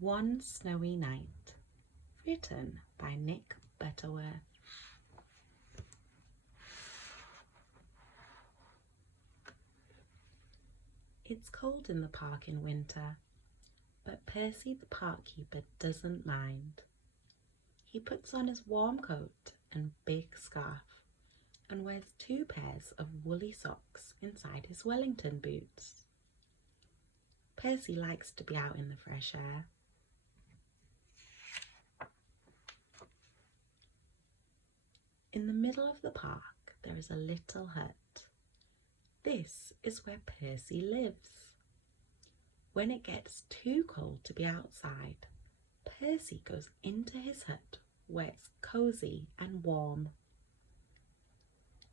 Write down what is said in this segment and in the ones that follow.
One Snowy Night, written by Nick Butterworth. It's cold in the park in winter, but Percy the park keeper doesn't mind. He puts on his warm coat and big scarf and wears 2 pairs of woolly socks inside his Wellington boots. Percy likes to be out in the fresh air. In the middle of the park there is a little hut. This is where Percy lives. When it gets too cold to be outside, Percy goes into his hut where it's cosy and warm.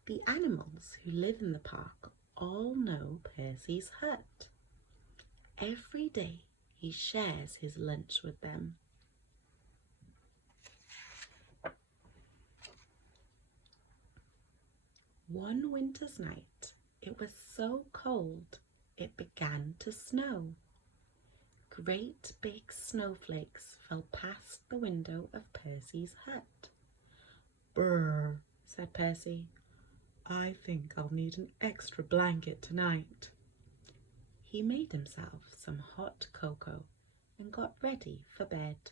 The animals who live in the park all know Percy's hut. Every day he shares his lunch with them. One winter's night, it was so cold it began to snow. Great big snowflakes fell past the window of Percy's hut. "Brr," said Percy. "I think I'll need an extra blanket tonight." He made himself some hot cocoa and got ready for bed.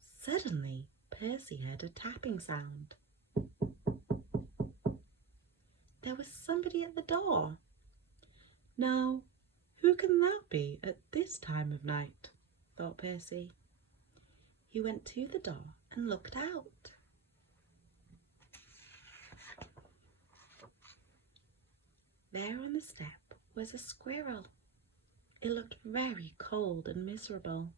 Suddenly, Percy heard a tapping sound. There was somebody at the door. "Now, who can that be at this time of night?" thought Percy. He went to the door and looked out. There on the step was a squirrel. It looked very cold and miserable.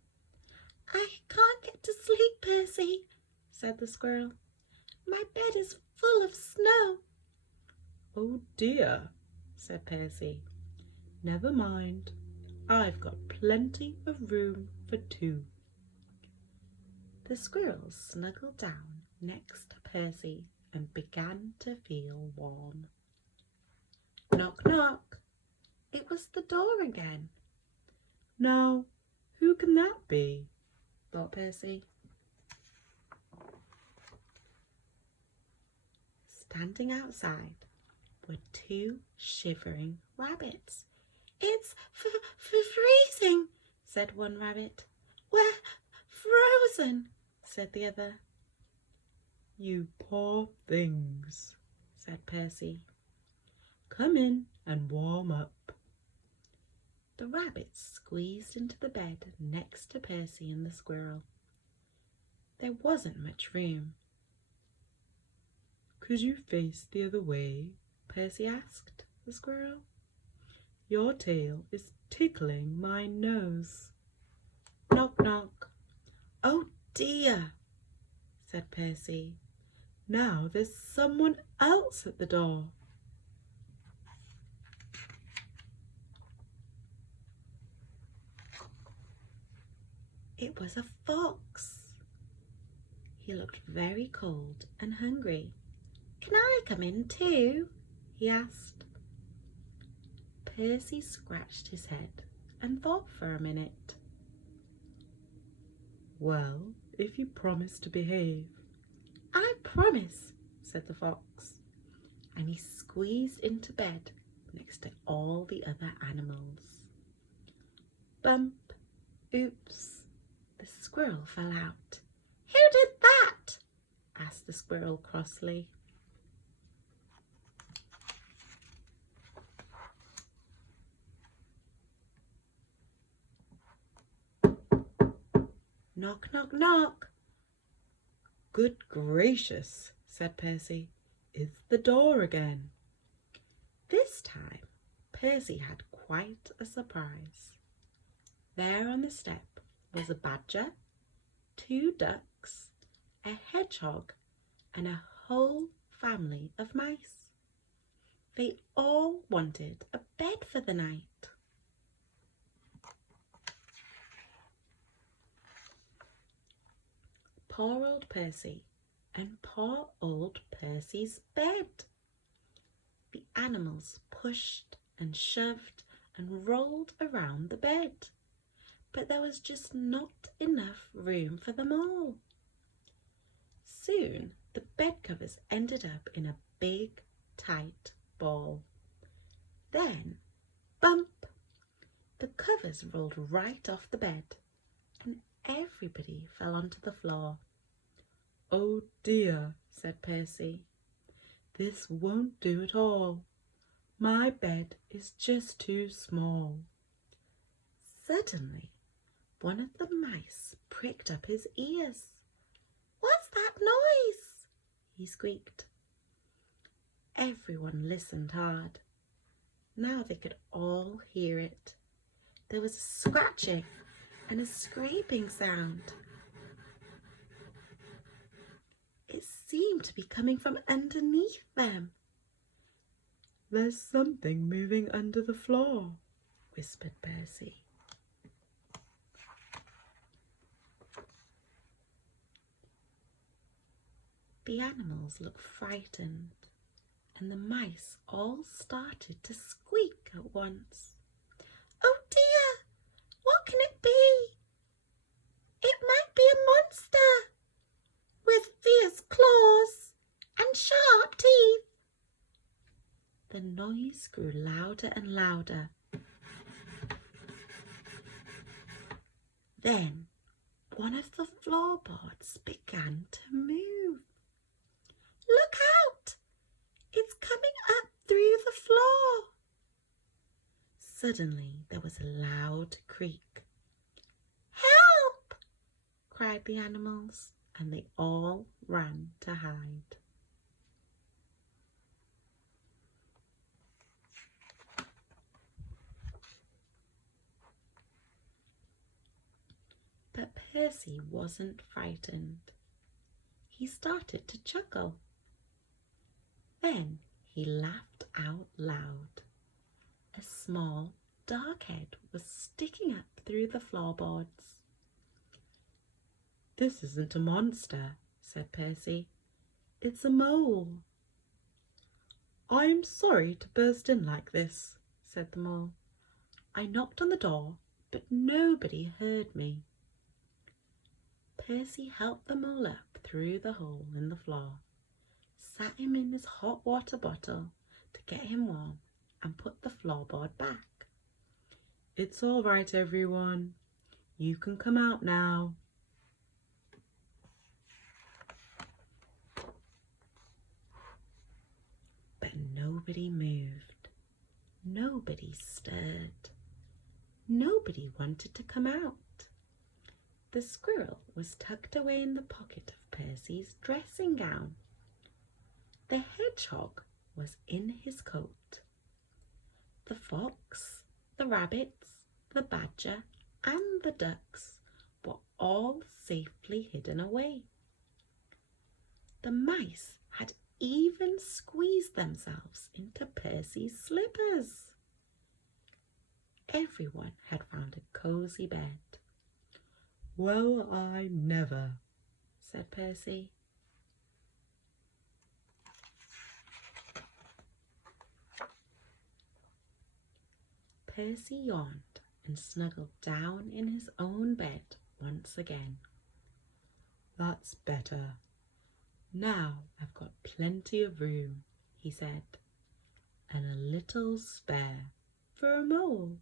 "I can't get to sleep, Percy," said the squirrel. "My bed is full of snow." "Oh dear," said Percy. "Never mind. I've got plenty of room for 2. The squirrel snuggled down next to Percy and began to feel warm. Knock, knock. It was the door again. "Now, who can that be?" thought Percy. Standing outside were 2 shivering rabbits. "It's freezing," said one rabbit. "We're frozen," said the other. "You poor things," said Percy. "Come in and warm up." The rabbits squeezed into the bed next to Percy and the squirrel. There wasn't much room. "Could you face the other way?" Percy asked the squirrel. "Your tail is tickling my nose." Knock, knock. "Oh dear," said Percy. "Now there's someone else at the door." It was a fox. He looked very cold and hungry. "Can I come in too?" he asked. Percy scratched his head and thought for a minute. "Well, if you promise to behave." "I promise," said the fox, and he squeezed into bed next to all the other animals. Bump, oops, the squirrel fell out. "Who did that?" asked the squirrel crossly. Knock, knock, knock. "Good gracious," said Percy. "It's the door again." This time, Percy had quite a surprise. There on the step was a badger, 2 ducks, a hedgehog, and a whole family of mice. They all wanted a bed for the night. Poor old Percy and poor old Percy's bed. The animals pushed and shoved and rolled around the bed, but there was just not enough room for them all. Soon the bed covers ended up in a big, tight ball. Then, bump! The covers rolled right off the bed, and everybody fell onto the floor. "Oh dear," said Percy. "This won't do at all. My bed is just too small." Suddenly, one of the mice pricked up his ears. "What's that noise?" he squeaked. Everyone listened hard. Now they could all hear it. There was a scratching and a scraping sound. It seemed to be coming from underneath them. "There's something moving under the floor," whispered Percy. The animals looked frightened, and the mice all started to squeak at once. "Oh dear, what can it be? It might be a monster with fierce claws and sharp teeth." The noise grew louder and louder. Then one of the floorboards began to move. "Look out! It's coming up through the floor." Suddenly there was a loud creak. "Help!" cried the animals, and they all ran to hide. But Percy wasn't frightened. He started to chuckle. Then he laughed out loud. A small, dark head was sticking up through the floorboards. "This isn't a monster," said Percy. "It's a mole." "I'm sorry to burst in like this," said the mole. "I knocked on the door, but nobody heard me." Percy helped the mole up through the hole in the floor, sat him in his hot water bottle to get him warm, and put the floorboard back. "It's all right, everyone. You can come out now." But nobody moved. Nobody stirred. Nobody wanted to come out. The squirrel was tucked away in the pocket of Percy's dressing gown. The hedgehog was in his coat. The fox, the rabbits, the badger, and the ducks were all safely hidden away. The mice had even squeezed themselves into Percy's slippers. Everyone had found a cosy bed. "Well, I never," said Percy. Percy yawned and snuggled down in his own bed once again. "That's better. Now I've got plenty of room," he said, "and a little spare for a mole."